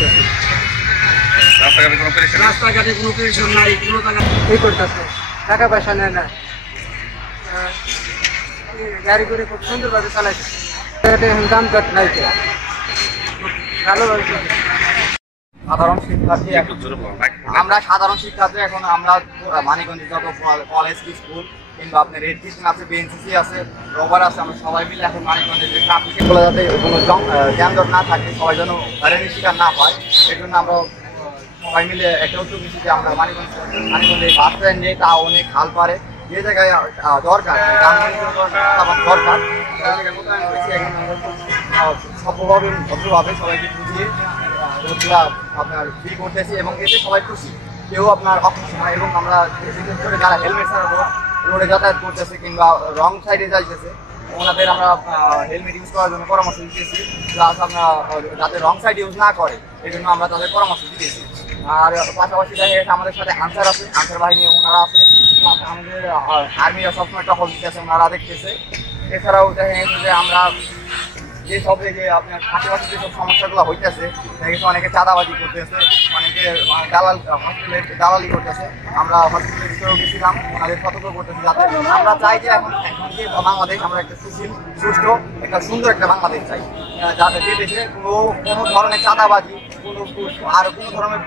চালাইতেছে। রাস্তাঘাটে কোনো পেরেশান নাই, কোনো টাকা এই করতেছে, টাকা পয়সা নেয় না, গাড়ি করে খুব সুন্দরভাবে চালাইতেছে। দাম কাট নাই, ভালোভাবে সাধারণ শিক্ষার্থী আমরা সাধারণ শিক্ষার্থী এখন আমরা মানিকগঞ্জে যত কলেজ স্কুল কিংবা আপনার রেড ক্রিস্টেন আছে, বিএনসিসি আছে, রোভার আছে, আমরা সবাই মিলে এখন মানিকগঞ্জের যে ট্রাফিকগুলো যাতে কোনো যানজট না থাকে, সবাই যেন হয়রানির শিকার না হয়, এই জন্য আমরা সবাই মিলে একটা উদ্যোগ নিচ্ছি যে আমরা মানিকগঞ্জে বাস স্ট্যান্ড নিয়ে তা অনেক হাল পারে যে জায়গায় দরকার দরকার মোতায়েন করেছি। এখন সভ্যভাবে ভদ্রভাবে সবাইকে বুঝিয়ে রোডগুলা আপনার ফ্রি করতেছি এবং এতে সবাই খুশি, কেউ আপনার অখুশি নয়। এবং আমরা বিশেষ করে যারা হেলমেট ছাড়া রোডে যাতায়াত করতেছে কিংবা রং সাইডে যাইতেছে ওনাদের আমরা হেলমেট ইউজ করার জন্য পরামর্শ দিতেছি, প্লাস আমরা যাতে রং সাইড ইউজ না করে এই জন্য আমরা তাদের পরামর্শ দিতেছি। আর পাশাপাশি দেখা গেছে আমাদের সাথে আনসার আছে, আনসার বাহিনী ওনারা আছে, আমাদের আর্মিরা সবসময় টহল দিতেছে, ওনারা দেখতেছে। এছাড়াও দেখা গেছে যে আমরা যেসব যে আপনার আশেপাশে যেসব সমস্যাগুলো হইতেছে, দেখা গেছে অনেকে চাঁদাবাজি করতেছে, অনেকে হসপিটালে দালালি করতেছে, আমরা হসপিটালের ভিতরেও গেছিলাম, ওনাদের সতর্ক করতেছি যাতে আমরা চাই যে এখন যে বাংলাদেশ আমরা একটা সুষ্ঠু একটা সুন্দর একটা বাংলাদেশ চাই, যাতে যে দেশে কোনো ধরনের চাঁদাবাজি আর কোনো ধরনের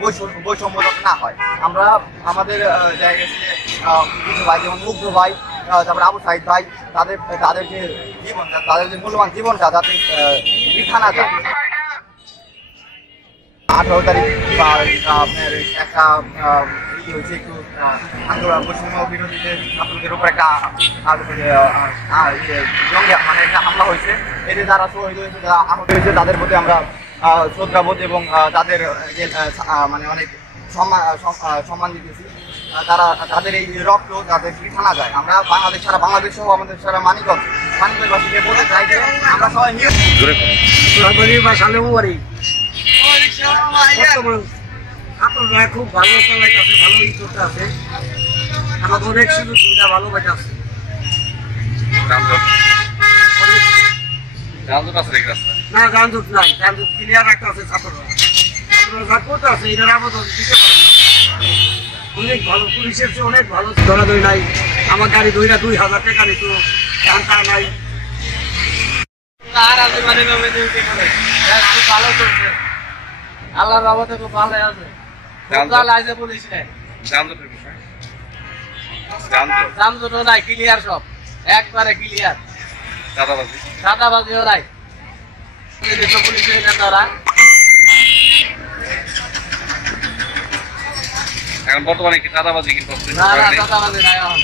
বৈষম্য না হয়। আমরা আমাদের জায়গায় কিছু ভাই যেমন মুগ্ধ ভাই, তারপরে আবু সাইদ ভাই, তাদের যে জীবন, তাদের যে মূল্যবান জীবনটা যাতে বৃথা না যায়। 18 তারিখ আপনার একটা হয়েছে একটু আন্দোলন বৈষম্য বিরোধীদের ছাত্রদের উপর একটা মানে একটা হামলা হয়েছে, এতে যারা শহীদ হয়েছে, যারা আহত হয়েছে তাদের প্রতি আমরা শ্রদ্ধাবোধ এবং তাদের মানে অনেক সম্মান দিতেছি। তাদের এই রক্ত তাদের বৃথা না যায়। আমরা বাংলাদেশ ছাড়া, বাংলাদেশ সহ আমাদের সারা মানিকগঞ্জবাসীকে বলতে চাই যে আমরা সবাই আপনারা খুব ভালো চালাইতেছে, ভালো ই করতে আছে, আমাদের অনেক সুযোগ সুবিধা ভালো পাইতে আছে। না যানজট নাই, যানজট ক্লিয়ার রাখতে আছে, ছাত্ররা করতে আছে, এটার আবেদন দিতে পারে না। অনেক ভালো, পুলিশের চেয়ে অনেক ভালো, ধরাধরি নাই। আমার গাড়ি ধইরা 2000 টাকা নিত, জানতা নাই। ভালো চলছে, আল্লাহর রহমতে খুব ভালো আছে। পুলিশ নাই, যানজটও নাই, ক্লিয়ার সব, একবারে ক্লিয়ার। চাঁদাবাজিও নাই, পুলিশের নেতারা এখন বর্তমানে কি চাঁদাবাজি কি করছে? না, চাঁদাবাজি নাই এখন।